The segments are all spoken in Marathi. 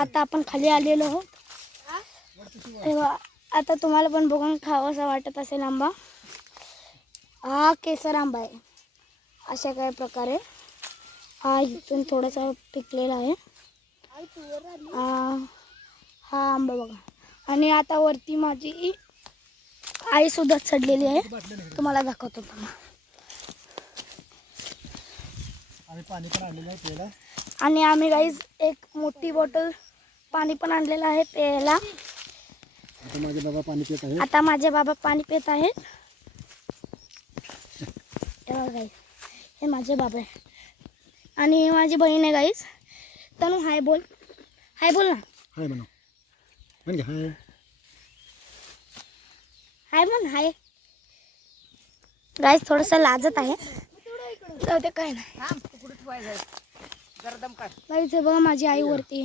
आता आपण खाली आलेलो आहोत तेव्हा आता तुम्हाला पण बघून खावासा वाटत असेल आंबा. हा केसर आंबा आहे अशा काही प्रकारे. हा इथून थोडासा पिकलेला आहे. हा आंबा बघा. आणि आता वरती माझी आई सुद्धा चढलेली आहे. तुम्हाला दाखवतो. आणि आम्ही गाईज एक मोठी बॉटल पाणी पण आणलेलं आहे प्यायला. आता माझे बाबा पाणी पित आहेत. हे माझे बाबा आहे आणि माझी बहीण आहे गाईज. तनु हाय बोल. हाय बोल ना. हाय म्हणा. म्हणजे हाय. हाय म्हण हाय. गाईज थोडंसं लाजत आहे. जाऊ दे काय नाही. गाईज हे बघा माझी आई वरती.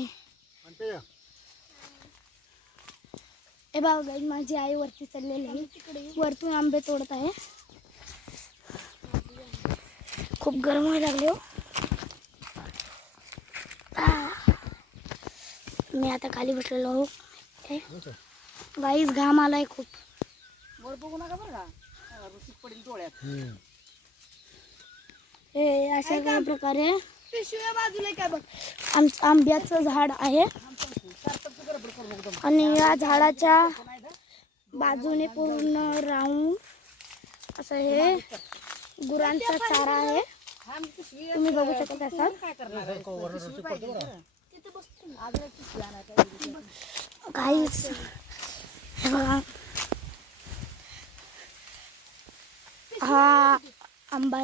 हे बघा गाईज माझी आई वरती चाललेली आहे. वरतून आंबे तोडत आहे. खूप गरम व्हायला लागले हो. मी आता खाली बसलेलो आहो. गाईज घाम आलाय खूप. हे अशा काही प्रकारे आंब्याचं झाड आहे. आणि या झाडाच्या बाजूने पूर्ण राऊंड असं हे गुरांचा चारा आहे. तुम्ही बघू शकता असाल. गाईस हे बघा हा आंबा आहे.